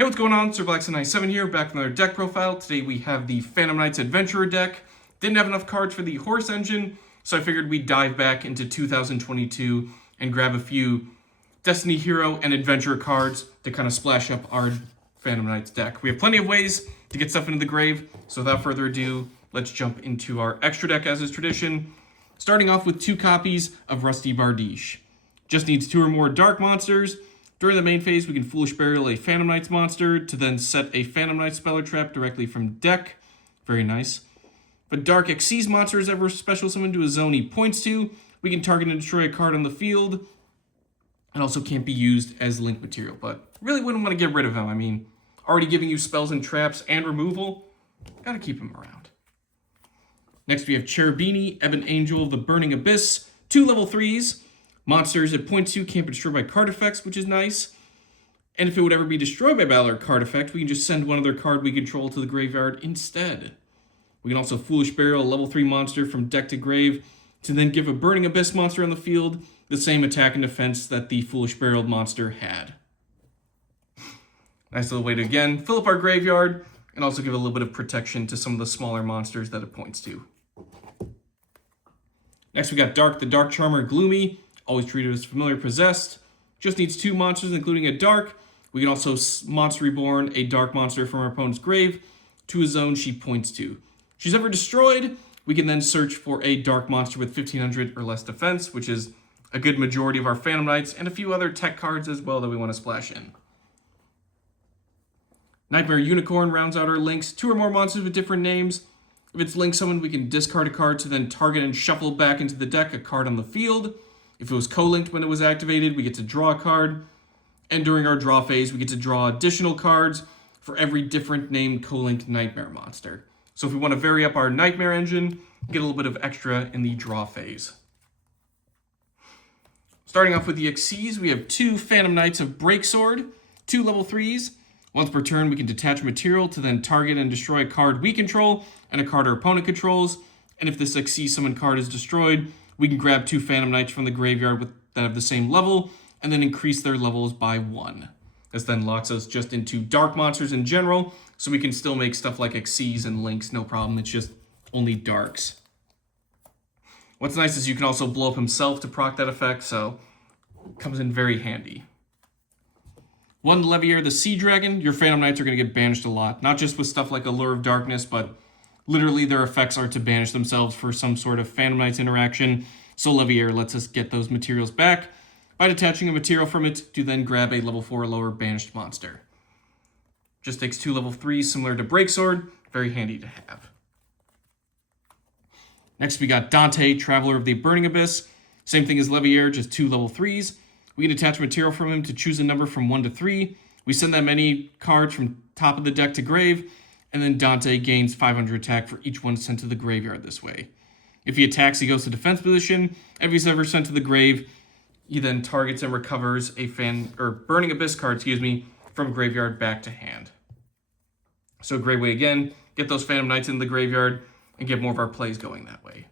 Hey, what's going on? Sir Blackson97 here, back with another deck profile. Today we have the Phantom Knights Adventurer deck. Didn't have enough cards for the Horse Engine, so I figured we'd dive back into 2022 and grab a few Destiny Hero and Adventurer cards to kind of splash up our Phantom Knights deck. We have plenty of ways to get stuff into the grave, so without further ado, let's jump into our extra deck as is tradition. Starting off with 2 copies of Rusty Bardiche. Just needs 2 or more Dark Monsters. During the main phase, we can Foolish Burial a Phantom Knights monster to then set a Phantom Knights spell or trap directly from deck. Very nice. If a Dark Xyz monster is ever special summoned to a zone he points to, we can target and destroy a card on the field. It also can't be used as link material, but really wouldn't want to get rid of him. I mean, already giving you spells and traps and removal, gotta keep him around. Next we have Cherubini, Ebon Angel of the Burning Abyss, 2 level 3s. Monsters at point 2 can't be destroyed by card effects, which is nice. And if it would ever be destroyed by battle or card effect, we can just send one other card we control to the graveyard instead. We can also Foolish Burial a level 3 monster from deck to grave to then give a Burning Abyss monster on the field the same attack and defense that the Foolish Burial monster had. Nice little way to, again, fill up our graveyard and also give a little bit of protection to some of the smaller monsters that it points to. Next we got Dark, the Dark Charmer Gloomy. Always treated as familiar possessed. Just needs 2 monsters, including a dark. We can also Monster Reborn a dark monster from our opponent's grave to a zone she points to. If she's ever destroyed, we can then search for a dark monster with 1500 or less defense, which is a good majority of our Phantom Knights, and a few other tech cards as well that we want to splash in. Nightmare Unicorn rounds out our links. 2 or more monsters with different names. If it's link summoned, we can discard a card to then target and shuffle back into the deck a card on the field. If it was co-linked when it was activated, we get to draw a card. And during our draw phase, we get to draw additional cards for every different named co-linked Nightmare monster. So if we want to vary up our Nightmare engine, get a little bit of extra in the draw phase. Starting off with the Xyz, we have 2 Phantom Knights of Breaksword, 2 level 3s. Once per turn, we can detach material to then target and destroy a card we control and a card our opponent controls. And if this Xyz summoned card is destroyed, we can grab 2 Phantom Knights from the graveyard that have the same level, and then increase their levels by 1. This then locks us just into dark monsters in general, so we can still make stuff like Xyz and links, no problem. It's just only darks. What's nice is you can also blow up himself to proc that effect, so it comes in very handy. 1 Levier the Sea Dragon. Your Phantom Knights are going to get banished a lot, not just with stuff like Allure of Darkness, but literally their effects are to banish themselves for some sort of Phantom Knights interaction, so Levier lets us get those materials back by detaching a material from it to then grab a level 4 or lower banished monster. Just takes 2 level 3s similar to Breaksword, very handy to have. Next we got Dante, Traveler of the Burning Abyss. Same thing as Levier, just 2 level 3s. We can detach material from him to choose a number from 1 to 3. We send that many cards from top of the deck to grave, and then Dante gains 500 attack for each one sent to the graveyard this way. If he attacks, he goes to defense position. If he's ever sent to the grave, he then targets and recovers a Burning Abyss card, from graveyard back to hand. So a great way, again, get those Phantom Knights in the graveyard and get more of our plays going that way.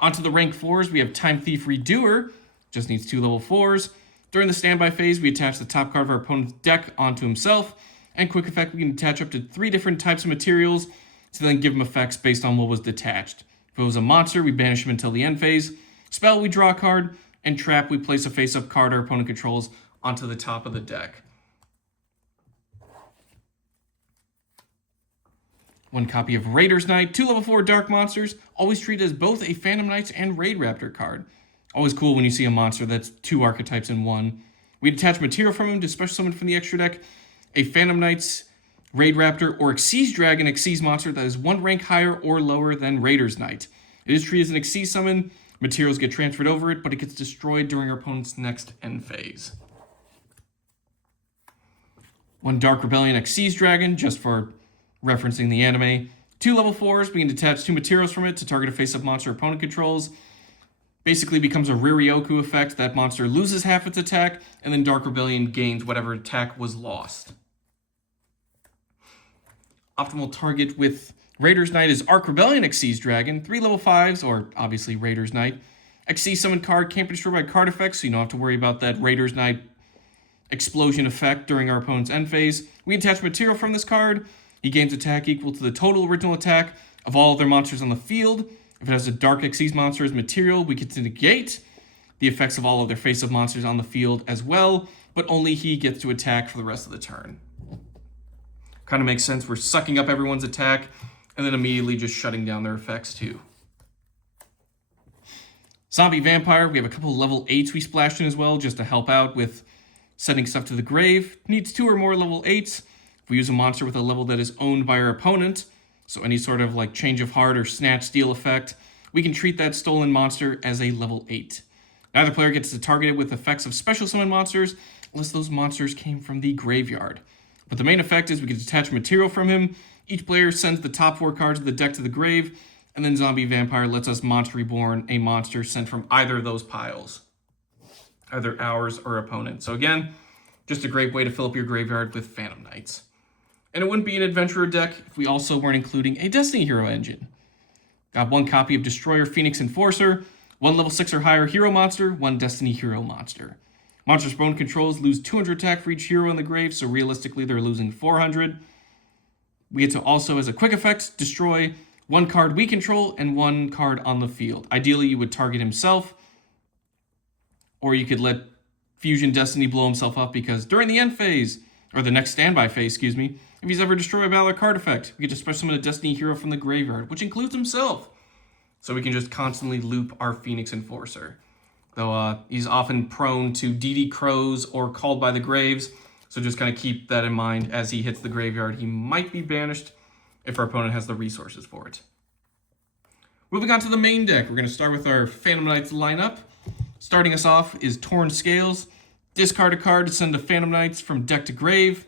Onto the rank 4s, we have Time Thief Redoer. Just needs 2 level 4s. During the standby phase, we attach the top card of our opponent's deck onto himself. And quick effect, we can attach up to 3 different types of materials to then give him effects based on what was detached. If it was a monster, we banish him until the end phase. Spell, we draw a card. And trap, we place a face-up card our opponent controls onto the top of the deck. 1 copy of Raider's Knight, 2 level 4 dark monsters, always treated as both a Phantom Knights and Raid Raptor card. Always cool when you see a monster that's 2 archetypes in 1. We detach material from him to special summon from the extra deck a Phantom Knights, Raid Raptor, or Xyz Dragon Xyz monster that is 1 rank higher or lower than Raider's Knight. It is treated as an Xyz summon. Materials get transferred over it, but it gets destroyed during our opponent's next end phase. 1 Dark Rebellion Xyz Dragon, just for referencing the anime. 2 level 4s, we can detach 2 materials from it to target a face-up monster opponent controls. Basically becomes a Riryoku effect. That monster loses half its attack, and then Dark Rebellion gains whatever attack was lost. Optimal target with Raider's Knight is Arc Rebellion Xyz Dragon, 3 level 5s, or obviously Raider's Knight. Xyz summon card can't be destroyed by card effects, so you don't have to worry about that Raider's Knight explosion effect during our opponent's end phase. We attach material from this card. He gains attack equal to the total original attack of all other monsters on the field. If it has a Dark Xyz monster as material, we get to negate the effects of all other face-up monsters on the field as well, but only he gets to attack for the rest of the turn. Kind of makes sense. We're sucking up everyone's attack and then immediately just shutting down their effects too. Zombie Vampire, we have a couple level 8s we splashed in as well just to help out with sending stuff to the grave. Needs 2 or more level 8s. If we use a monster with a level that is owned by our opponent, so any sort of like Change of Heart or Snatch Steal effect, we can treat that stolen monster as a level 8. Neither player gets to target it with effects of special summon monsters unless those monsters came from the graveyard. But the main effect is we can detach material from him. Each player sends the top 4 cards of the deck to the grave, and then Zombie Vampire lets us Monster Reborn a monster sent from either of those piles, either ours or opponent. So again, just a great way to fill up your graveyard with Phantom Knights. And it wouldn't be an Adventurer deck if we also weren't including a Destiny Hero engine. Got 1 copy of Destroyer Phoenix Enforcer, 1 level 6 or higher hero monster, 1 Destiny Hero monster. Monsters bone controls lose 200 attack for each hero in the grave, so realistically they're losing 400. We get to also, as a quick effect, destroy 1 card we control and 1 card on the field. Ideally, you would target himself, or you could let Fusion Destiny blow himself up, because during the end phase, or the next standby phase, excuse me, if he's ever destroyed a Valor card effect, we get to special summon a Destiny Hero from the graveyard, which includes himself. So we can just constantly loop our Phoenix Enforcer. Though he's often prone to DD Crows or Called by the Graves, so just kind of keep that in mind as he hits the graveyard. He might be banished if our opponent has the resources for it. Moving on to the main deck, we're going to start with our Phantom Knights lineup. Starting us off is Torn Scales. Discard a card to send a Phantom Knights from deck to grave,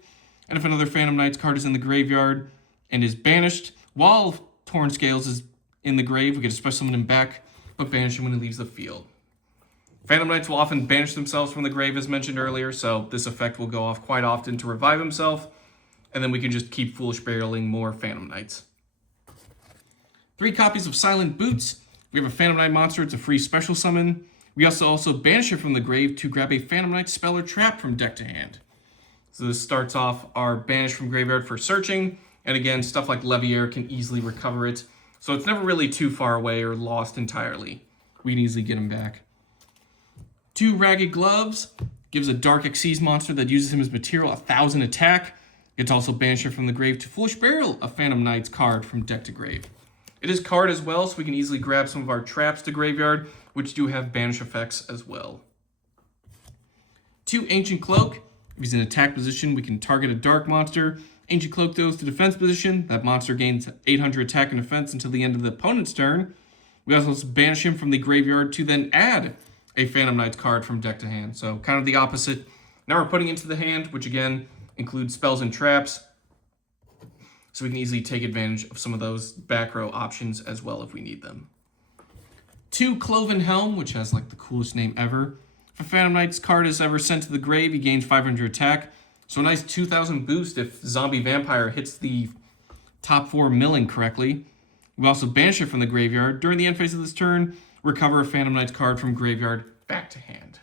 and if another Phantom Knights card is in the graveyard and is banished, while Torn Scales is in the grave, we get to special summon him back, but banish him when he leaves the field. Phantom Knights will often banish themselves from the grave, as mentioned earlier, so this effect will go off quite often to revive himself, and then we can just keep Foolish Barreling more Phantom Knights. 3 copies of Silent Boots. We have a Phantom Knight monster, it's a free special summon. We also banish it from the grave to grab a Phantom Knight spell or trap from deck to hand. So this starts off our banish from graveyard for searching, and again, stuff like Leviair can easily recover it, so it's never really too far away or lost entirely. We can easily get him back. 2 Ragged Gloves gives a Dark Xyz monster that uses him as material 1,000 attack. It's also banished from the grave to Foolish Burial a Phantom Knights card from deck to grave. It is card as well, so we can easily grab some of our traps to graveyard, which do have banish effects as well. 2 Ancient Cloak. If he's in attack position, we can target a dark monster. Ancient Cloak goes to defense position. That monster gains 800 attack and defense until the end of the opponent's turn. We also banish him from the graveyard to then add a Phantom Knights card from deck to hand. So kind of the opposite. Now we're putting into the hand, which again includes spells and traps. So we can easily take advantage of some of those back row options as well if we need them. 2 Cloven Helm, which has like the coolest name ever. If a Phantom Knights card is ever sent to the grave, he gains 500 attack. So a nice 2,000 boost if Zombie Vampire hits the top 4 milling correctly. We also banish it from the graveyard. During the end phase of this turn, recover a Phantom Knights card from graveyard back to hand.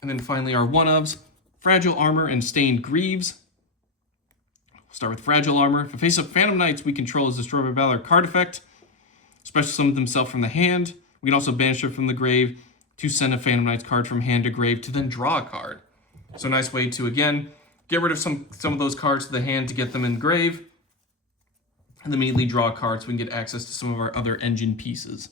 And then finally our one-ofs, Fragile Armor and Stained Greaves. We'll start with Fragile Armor. If a face-up Phantom Knights we control is destroyed by Valor card effect, special summon themselves from the hand. We can also banish it from the grave to send a Phantom Knights card from hand to grave to then draw a card. So a nice way to, again, get rid of some of those cards to the hand to get them in the grave, and then immediately draw a card so we can get access to some of our other engine pieces.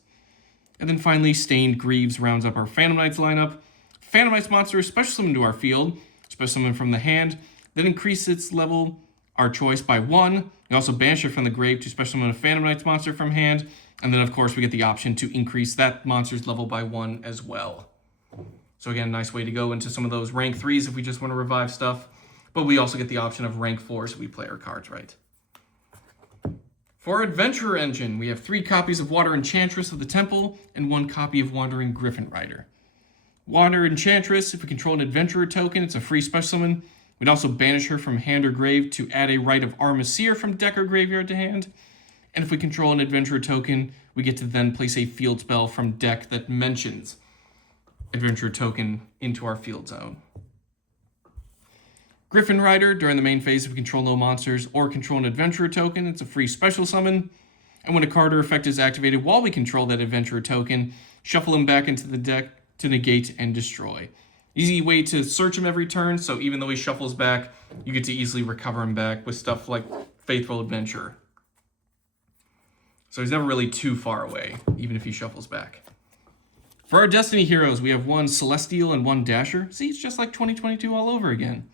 And then finally, Stained Greaves rounds up our Phantom Knights lineup. Phantom Knights monster is special summoned to our field, special summon from the hand, then increase its level, our choice, by 1. We also banish it from the grave to special summon a Phantom Knights monster from hand, and then of course we get the option to increase that monster's level by 1 as well. So again, nice way to go into some of those rank 3s if we just want to revive stuff, but we also get the option of rank 4s if we play our cards right. For our Adventurer engine, we have 3 copies of Water Enchantress of the Temple and 1 copy of Wandering Griffin Rider. Water Enchantress, if we control an Adventurer token, it's a free special summon. We'd also banish her from hand or grave to add a Rite of Armaseer from deck or graveyard to hand. And if we control an Adventurer token, we get to then place a field spell from deck that mentions adventure token into our field zone. Griffin Rider, during the main phase, if we control no monsters or control an adventurer token, it's a free special summon. And when a card or effect is activated while we control that adventurer token, shuffle him back into the deck to negate and destroy. Easy way to search him every turn, so even though he shuffles back, you get to easily recover him back with stuff like Faithful Adventurer. So he's never really too far away, even if he shuffles back. For our Destiny heroes, we have one Celestial and one Dasher. See, it's just like 2022 all over again.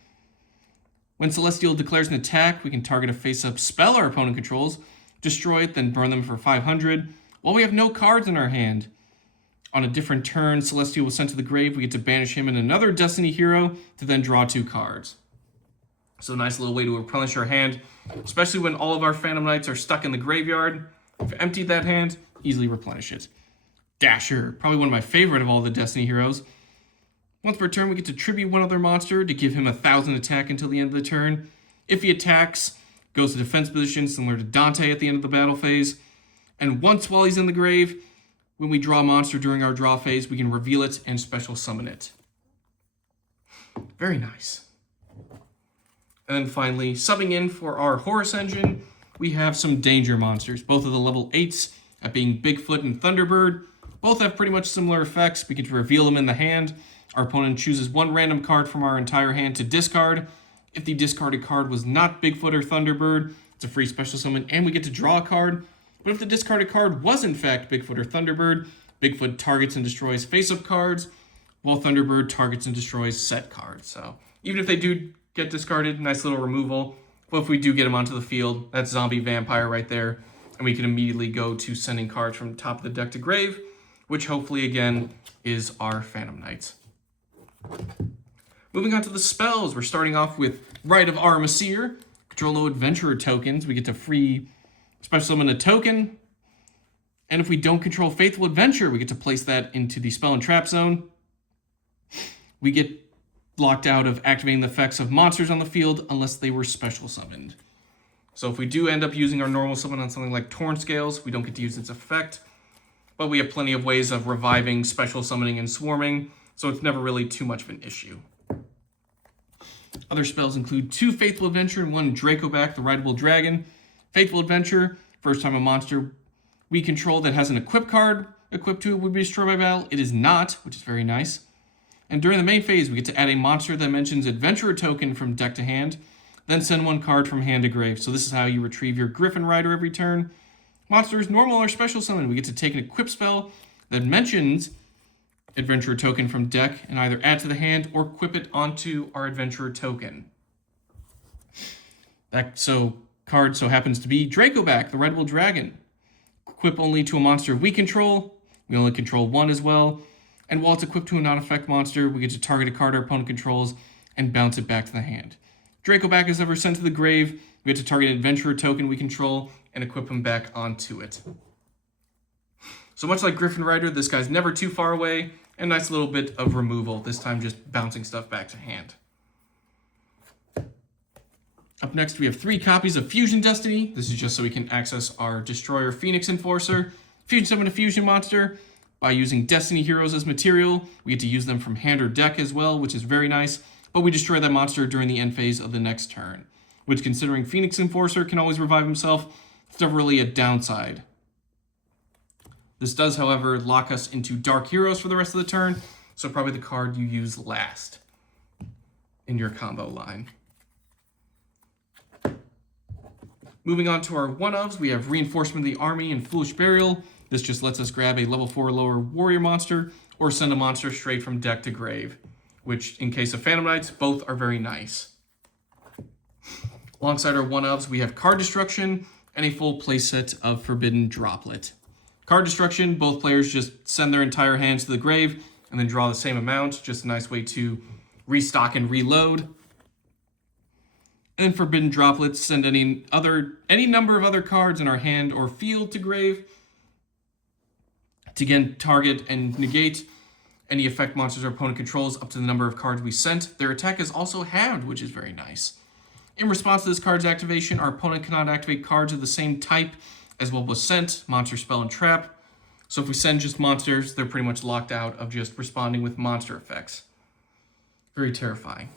When Celestial declares an attack, we can target a face-up spell our opponent controls, destroy it, then burn them for 500, while we have no cards in our hand. On a different turn, Celestial was sent to the grave. We get to banish him and another Destiny hero to then draw 2 cards. So a nice little way to replenish our hand, especially when all of our Phantom Knights are stuck in the graveyard. If you emptied that hand, easily replenish it. Dasher, probably one of my favorite of all the Destiny heroes. Once per turn, we get to tribute one other monster to give him 1,000 attack until the end of the turn. If he attacks, goes to defense position, similar to Dante at the end of the battle phase. And once while he's in the grave, when we draw a monster during our draw phase, we can reveal it and special summon it. Very nice. And then finally, subbing in for our Horus engine, we have some danger monsters. Both of the level 8s, at being Bigfoot and Thunderbird. Both have pretty much similar effects. We get to reveal them in the hand. Our opponent chooses one random card from our entire hand to discard. If the discarded card was not Bigfoot or Thunderbird, it's a free special summon, and we get to draw a card. But if the discarded card was in fact Bigfoot or Thunderbird, Bigfoot targets and destroys face-up cards, while Thunderbird targets and destroys set cards. So even if they do get discarded, nice little removal. But if we do get them onto the field, that's Zombie Vampire right there, and we can immediately go to sending cards from top of the deck to grave, which hopefully, again, is our Phantom Knights. Moving on to the spells, we're starting off with Rite of Armaseer. Control no adventurer tokens. We get to free special summon a token. And if we don't control Faithful Adventure, we get to place that into the spell and trap zone. We get locked out of activating the effects of monsters on the field unless they were special summoned. So if we do end up using our normal summon on something like Torn Scales, we don't get to use its effect. But we have plenty of ways of reviving, special summoning, and swarming, so it's never really too much of an issue. Other spells include 2 Faithful Adventure and 1 Dracoback, the Rideable Dragon. Faithful Adventure, first time a monster we control that has an equip card equipped to it would be destroyed by battle. It is not, which is very nice. And during the main phase, we get to add a monster that mentions Adventurer token from deck to hand, then send 1 card from hand to grave. So this is how you retrieve your Griffin Rider every turn. Monsters, normal or special summon, we get to take an equip spell that mentions Adventurer token from deck and either add to the hand or equip it onto our Adventurer token. That card so happens to be Dracoback, the Rideable Dragon. Equip only to a monster we control. We only control 1 as well. And while it's equipped to a non-effect monster, we get to target a card our opponent controls and bounce it back to the hand. Dracoback is ever sent to the grave. We get to target an Adventurer token we control and equip him back onto it. So much like Griffin Rider, this guy's never too far away, and a nice little bit of removal, this time just bouncing stuff back to hand. Up next, we have 3 copies of Fusion Destiny. This is just so we can access our Destroyer Phoenix Enforcer. Fusion summon a fusion monster. By using Destiny heroes as material, we get to use them from hand or deck as well, which is very nice, but we destroy that monster during the end phase of the next turn, which, considering Phoenix Enforcer can always revive himself, it's never really a downside. This does, however, lock us into Dark Heroes for the rest of the turn, so probably the card you use last in your combo line. Moving on to our one-ofs, we have Reinforcement of the Army and Foolish Burial. This just lets us grab a level 4 or lower warrior monster or send a monster straight from deck to grave, which, in case of Phantom Knights, both are very nice. Alongside our one-ofs, we have Card Destruction and a full playset of Forbidden Droplet. Card Destruction, both players just send their entire hands to the grave and then draw the same amount. Just a nice way to restock and reload. And then Forbidden Droplets, send any number of other cards in our hand or field to grave to again target and negate any effect monsters our opponent controls up to the number of cards we sent. Their attack is also halved, which is very nice. In response to this card's activation, our opponent cannot activate cards of the same type as what was sent, monster, spell, and trap. So if we send just monsters, they're pretty much locked out of just responding with monster effects. Very terrifying.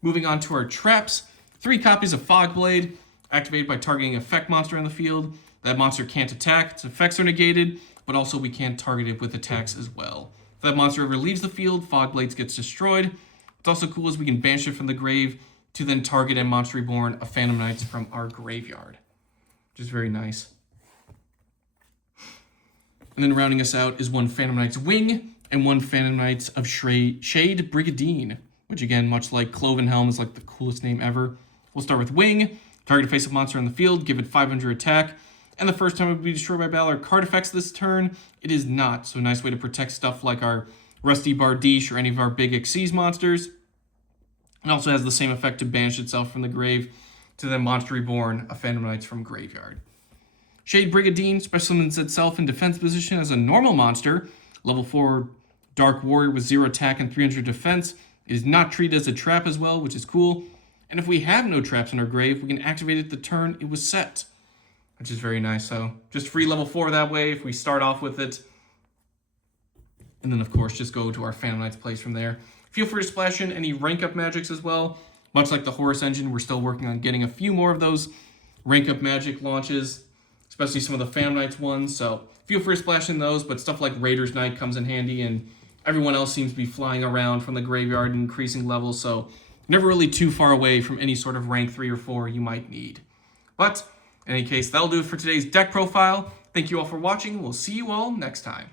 Moving on to our traps. 3 copies of Fogblade, activated by targeting effect monster on the field. That monster can't attack, its effects are negated, but also we can target it with attacks as well. If that monster ever leaves the field, Fogblades gets destroyed. What's also cool is we can banish it from the grave to then target and monster reborn a Phantom Knights from our graveyard, which is very nice. And then rounding us out is 1 Phantom Knights Wing and 1 Phantom Knights of Shade Brigadine, which again, much like Cloven Helm, is like the coolest name ever. We'll start with Wing, target a face-up monster on the field, give it 500 attack, and the first time it would be destroyed by battle or card effects this turn, it is not. So a nice way to protect stuff like our Rusty Bardiche or any of our big Xyz monsters. It also has the same effect to banish itself from the grave to then monster reborn a Phantom Knights from graveyard. Shade Brigadine special summons itself in defense position as a normal monster, level 4 Dark Warrior with 0 attack and 300 defense. It is not treated as a trap as well, which is cool. And if we have no traps in our grave, we can activate it the turn it was set, which is very nice. So just free level 4 that way if we start off with it. And then, of course, just go to our Phantom Knights place from there. Feel free to splash in any rank up magics as well. Much like the Horus engine, we're still working on getting a few more of those rank up magic launches, especially some of the Phantom Knights ones. So feel free to splash in those, but stuff like Raider's Knight comes in handy, and everyone else seems to be flying around from the graveyard and increasing levels, so never really too far away from any sort of rank 3 or 4 you might need. But in any case, that'll do it for today's deck profile. Thank you all for watching. We'll see you all next time.